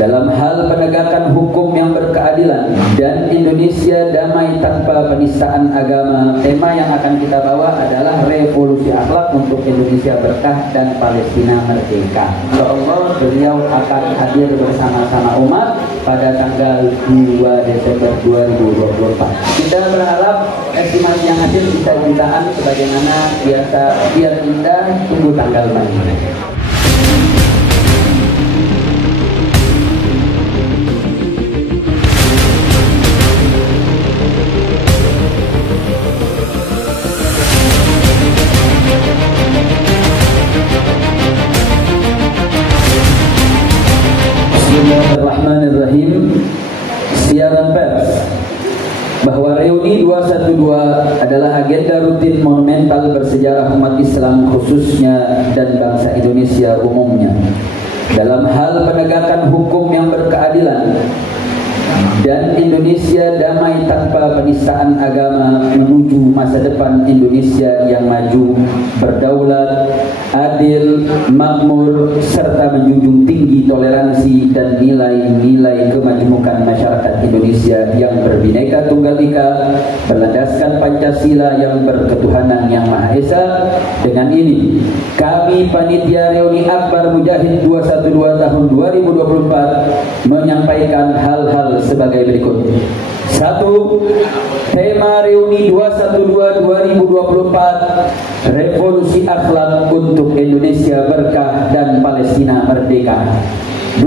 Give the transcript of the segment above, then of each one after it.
dalam hal penegakan hukum yang berkeadilan dan Indonesia damai tanpa penistaan agama. Tema yang akan kita bawa adalah revolusi akhlak untuk Indonesia berkah dan Palestina merdeka. Insyaallah beliau akan hadir bersama-sama umat pada tanggal 2 Desember 2024. Kita berharap estimasi yang hadir bisa jutaan sebagaimana biasa. Biar indah, tunggu tanggal main. Bismillahirrahmanirrahim. Siaran pers bahwa reuni 212 adalah agenda rutin monumental bersejarah umat Islam khususnya dan bangsa Indonesia umumnya dalam hal penegakan hukum yang berkeadilan dan Indonesia damai tanpa penistaan agama menuju masa depan Indonesia yang maju, berdaulat, adil, makmur, serta menjunjung tinggi toleransi dan nilai-nilai kemajemukan masyarakat Indonesia yang berbineka tunggal ika, berlandaskan Pancasila yang berketuhanan yang Maha Esa. Dengan ini, kami Panitia Reuni Akbar Mujahid 212 tahun 2024 menyampaikan hal-hal sebagai berikut. 1. Tema Reuni 212 2024, revolusi akhlak untuk Indonesia berkah dan Palestina merdeka. 2.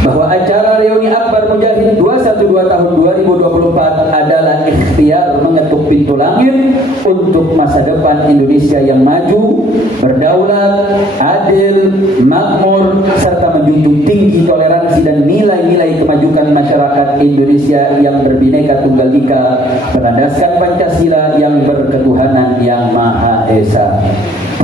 Bahwa acara Reuni Akbar Mujahid 212 tahun 2024 adalah ikhtiar mengetuk pintu langit untuk masa depan Indonesia yang maju, berdaulat, adil, makmur, serta menjunjung tinggi toleransi dan nilai-nilai kemajukan masyarakat Indonesia yang berbineka tunggal ika, berlandaskan Pancasila yang berketuhanan yang Maha Esa.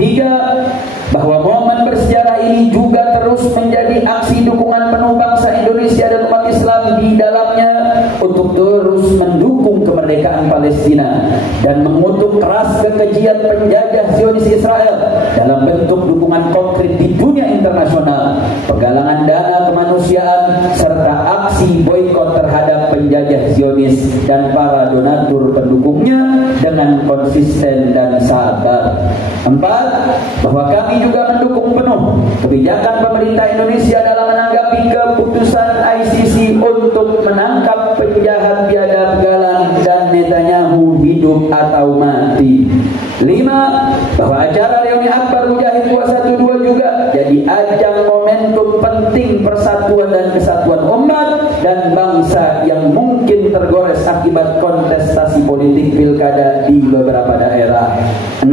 3. Bahwa momen bersejarah ini juga terus menjadi aksi dukungan penuh bangsa Indonesia dan umat Islam di dalamnya untuk terus mendukung kemerdekaan Palestina dan mengutuk keras kekejian penjajah Zionis Israel dalam bentuk dukungan konkret di dunia internasional, penggalangan dana kemanusiaan, serta aksi boikot terhadap penjajah Zionis dan para donatur pendukungnya dengan konsisten dan sabar. 4. Bahwa kami juga mendukung penuh kebijakan pemerintah Indonesia dalam menanggapi keputusan ICC untuk menangkap penjahat biadab Galang dan Netanyahu hidup atau mati. 5. Bahwa acara Reuni Akbar Mujahid 212 juga jadi ajang momentum penting persatuan dan kesatuan umat dan bangsa yang mungkin tergores akibat kontestasi politik pilkada di beberapa daerah. 6.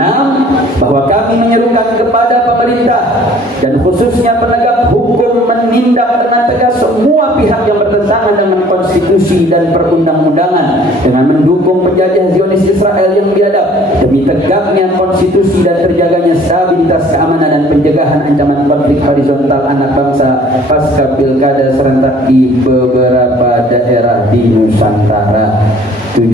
Bahwa kami menyerukan kepada pemerintah dan khususnya penegak hukum menindak dengan tegas semua pihak yang bertentangan dengan konstitusi dan perundang-undangan dengan mendukung penjajah Zionis Israel yang biadab demi tegaknya konstitusi dan terjaganya stabilitas keamanan dan pencegahan ancaman konflik horizontal anak bangsa pasca pilkada serentak di beberapa daerah di Nusantara. 7.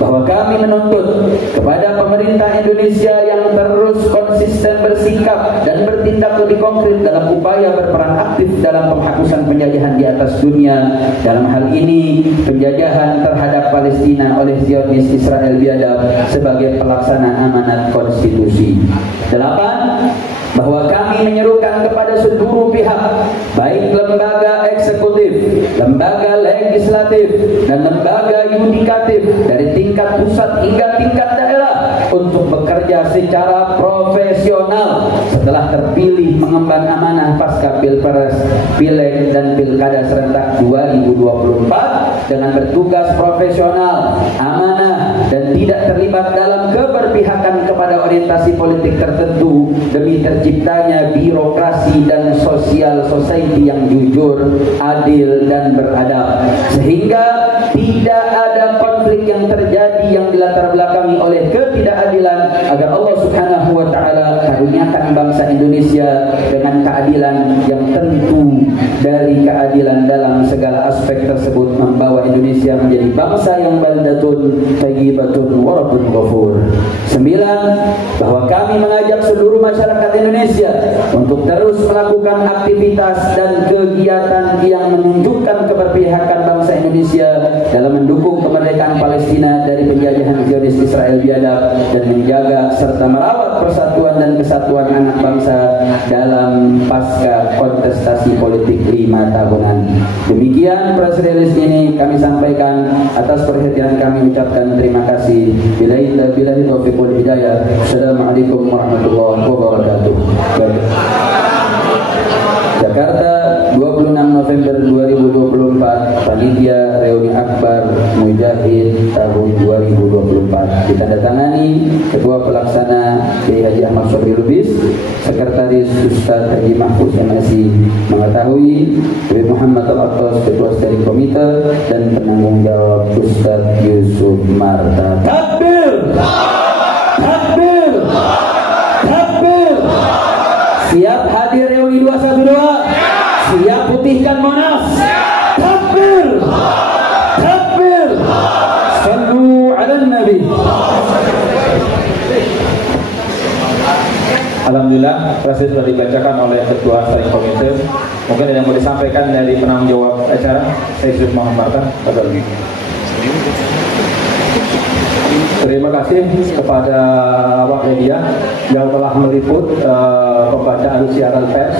Bahwa kami menuntut kepada pemerintah Indonesia yang terus konsisten bersikap dan bertindak lebih konkret dalam upaya berperan aktif dalam penghapusan penjajahan di atas dunia, dalam hal ini penjajahan terhadap Palestina oleh Zionis Israel biadab sebagai pelaksana amanat konstitusi. 8. Bahwa kami menyerukan kepada seluruh pihak, baik lembaga eksekutif, lembaga legislatif, dan lembaga yudikatif dari tingkat pusat hingga tingkat daerah untuk bekerja secara profesional setelah terpilih mengemban amanah pasca Pilpres, Pileg, dan Pilkada serentak 2024 dengan bertugas profesional, amanah, dan tidak terlibat dalam keberpihakan kepada orientasi politik tertentu demi terciptanya birokrasi dan sosial society yang jujur, adil, dan beradab, sehingga tidak ada konflik yang terjadi yang dilatar belakangi oleh ketidakadilan, agar Allah Subhanahu wa taala karuniakan bangsa Indonesia dengan keadilan yang tentu dari keadilan dalam segala aspek tersebut membawa Indonesia Indonesia menjadi bangsa yang baldatun thayyibatun wa rabbun ghafur. 9. Bahwa kami mengajak seluruh masyarakat Indonesia untuk terus melakukan aktivitas dan kegiatan yang menunjukkan keberpihakan bangsa Indonesia dalam mendukung kemerdekaan Palestina dari penjajahan Zionis Israel biadab dan menjaga serta merawat persatuan dan kesatuan anak bangsa dalam pasca kontestasi politik 5 tahunan. Demikian press release ini kami sampaikan. Atas perhatian kami ucapkan terima kasih. Billahi taufiq wal hidayah. Assalamualaikum warahmatullahi wabarakatuh. Jakarta, 26 November 2024, Panitia Reuni Akbar Mujahid tahun 2024. Ditandatangani Ketua Pelaksana Kiai Haji Ahmad Sobri Lubis, Sekretaris Ustaz Haji Mahfuz MSI, mengetahui Habib Muhammad Al-Attas, Ketua Steering Komite, dan penanggung jawab Ustaz Yusuf Marta. Takbir! Takbir! Takbir! Siap hadir reuni 212? Siap putihkan Monas? Takbir! Takbir! Sallu ala Nabi. Alhamdulillah, proses sudah dibacakan oleh Ketua Steering Komite. Mungkin ada yang mau disampaikan dari penanggung jawab acara, saya Yusuf Muhammad Marta. Terima kasih kepada awak media yang telah meliput pembacaan siaran pers,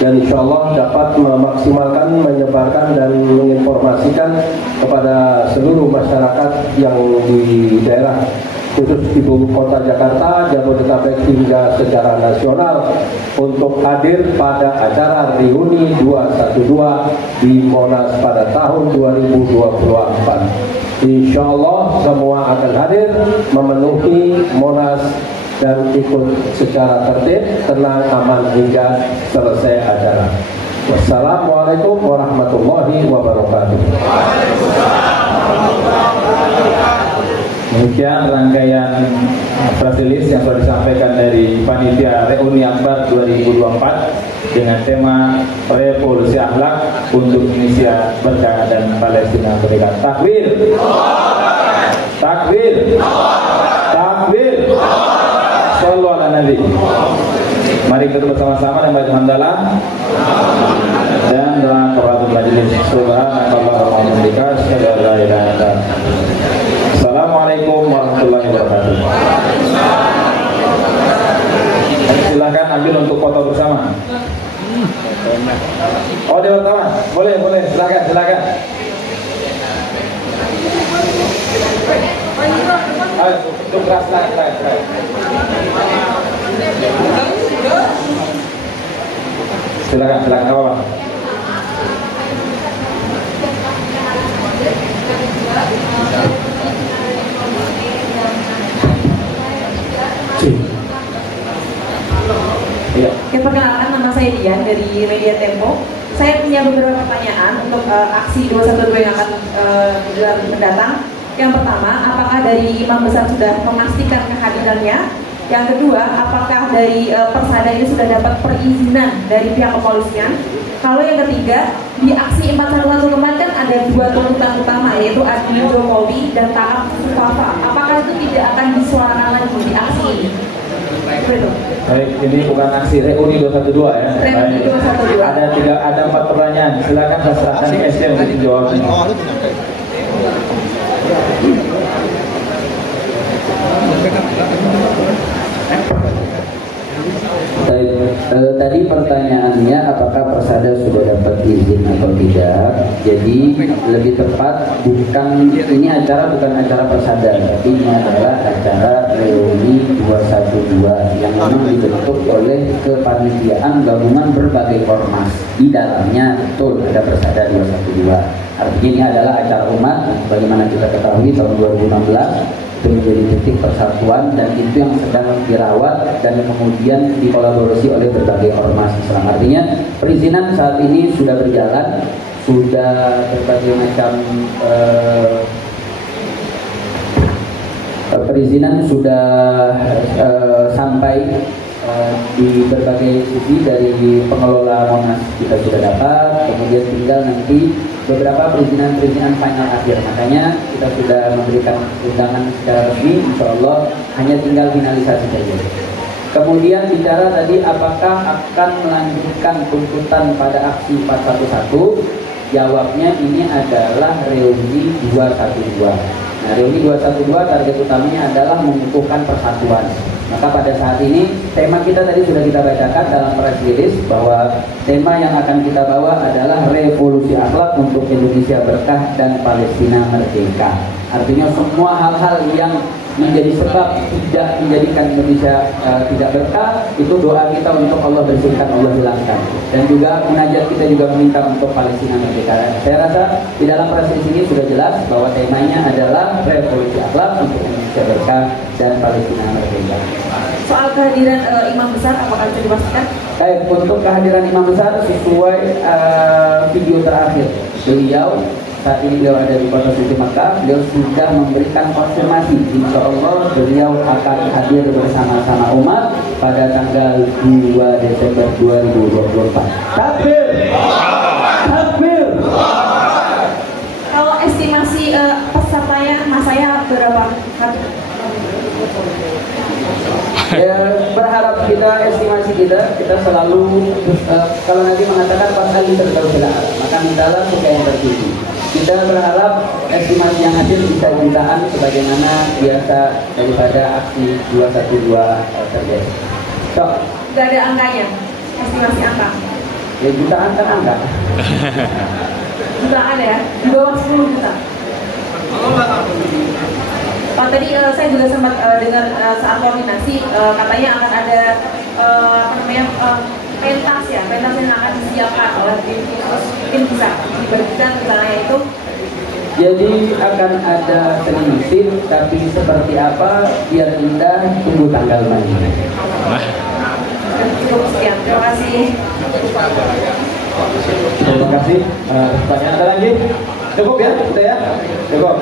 dan insya Allah dapat memaksimalkan, menyebarkan dan menginformasikan kepada seluruh masyarakat yang di daerah khusus ibu kota Jakarta, Jabodetabek hingga secara nasional untuk hadir pada acara reuni 212 di Monas pada tahun 2024. Insya Allah semua akan hadir memenuhi Monas dan ikut secara tertib, tenang, aman hingga selesai acara. Wassalamualaikum warahmatullahi wabarakatuh. Demikian rangkaian press release yang sudah disampaikan dari Panitia Reuni Akbar 2024 dengan tema Revolusi Akhlak untuk Indonesia Berkah dan Palestina Merdeka. Takbir! Takbir! Takbir! Sallu ala Nabi. Mari kita bersama-sama dengan baca hamdalah dan doa kafaratul majelis. Subhanallah wa bihamdihi, asyhadu an la ilaha illa anta. Assalamualaikum warahmatullahi wabarakatuh. Silakan ambil untuk foto bersama. Oh, Dewan Taman, boleh, silakan. Ayo, untuk keras. Silakan, apa? Perkenalkan, nama saya Dian dari Media Tempo. Saya punya beberapa pertanyaan untuk aksi 212 yang akan digelar mendatang. Yang pertama, apakah dari Imam Besar sudah memastikan kehadirannya? Yang kedua, apakah dari Persada ini sudah dapat perizinan dari pihak kepolisian? Kalau yang ketiga, di aksi 411 kemarin kan ada dua tuntutan utama, yaitu Adil Jokowi dan Taat Sufafa. Apakah itu tidak akan disuarakan lagi di aksi ini? Baik, ini bukan aksi reuni 212 ya. Reuni 212. Ada 4 pertanyaan. Silakan saya serahkan SC untuk menjawabnya. Tadi pertanyaannya apakah Persada sudah dapat izin atau tidak. Jadi lebih tepat ini acara bukan acara Persada, tapi ini adalah acara reuni 212 yang memang dibentuk oleh kepanitiaan gabungan berbagai ormas. Di dalamnya betul ada Persada 212. Artinya ini adalah acara umat. Bagaimana kita ketahui tahun 2016 itu menjadi titik persatuan, dan itu yang sedang dirawat dan kemudian dikolaborasi oleh berbagai ormas Islam. Artinya perizinan saat ini sudah berjalan, sudah berbagai macam perizinan sudah sampai di berbagai sisi. Dari pengelola Monas kita sudah dapat, kemudian tinggal nanti beberapa perizinan final akhir. Makanya kita sudah memberikan undangan secara resmi, insya Allah hanya tinggal finalisasi saja. Kemudian bicara tadi apakah akan melanjutkan tuntutan pada aksi 411, jawabnya ini adalah reuni 212. Nah, reuni 212 target utamanya adalah mengukuhkan persatuan. Maka pada saat ini tema kita tadi sudah kita bacakan dalam press release, bahwa tema yang akan kita bawa adalah revolusi akhlak untuk Indonesia berkah dan Palestina merdeka. Artinya semua hal-hal yang menjadi sebab tidak menjadikan Indonesia tidak berkah, itu doa kita untuk Allah bersihkan, Allah hilangkan. Dan juga munajat kita juga meminta untuk Palestina merdeka. Saya rasa di dalam press release ini sudah jelas bahwa temanya adalah revolusi akhlak untuk Indonesia berkah dan Palestina merdeka. Soal kehadiran imam besar, apakah bisa dipastikan? Baik, untuk kehadiran imam besar sesuai video terakhir beliau, saat ini beliau ada di Kota Suci Makkah, beliau sudah memberikan konfirmasi insya Allah beliau akan hadir bersama-sama umat pada tanggal 2 Desember 2024. Takbir! Takbir! Kalau estimasi pesertanya, masanya berapa? Ya, berharap kita, estimasi kita selalu kalau Nabi mengatakan pasal terdapat, maka mintalah supaya yang tertinggi. Kita berharap estimasi yang hadir bisa jutaan sebagaimana biasa daripada aksi 212 terjadi. So, Gak ada angkanya, estimasi angka. Ya jutaan kan angka. Jutaan ya, di bawah 10 juta. Pak, tadi saya juga sempat dengar saat koordinasi katanya akan ada pentas ya, pentas yang akan disiapkan oleh terus mungkin bisa dibagikan misalnya itu. Jadi akan ada seni musik, tapi seperti apa biar indah tunggu tanggal mainnya. Cukup sekian, terima kasih. Terima kasih. Pertanyaan ada lagi? Cukup ya kita ya? Cukup.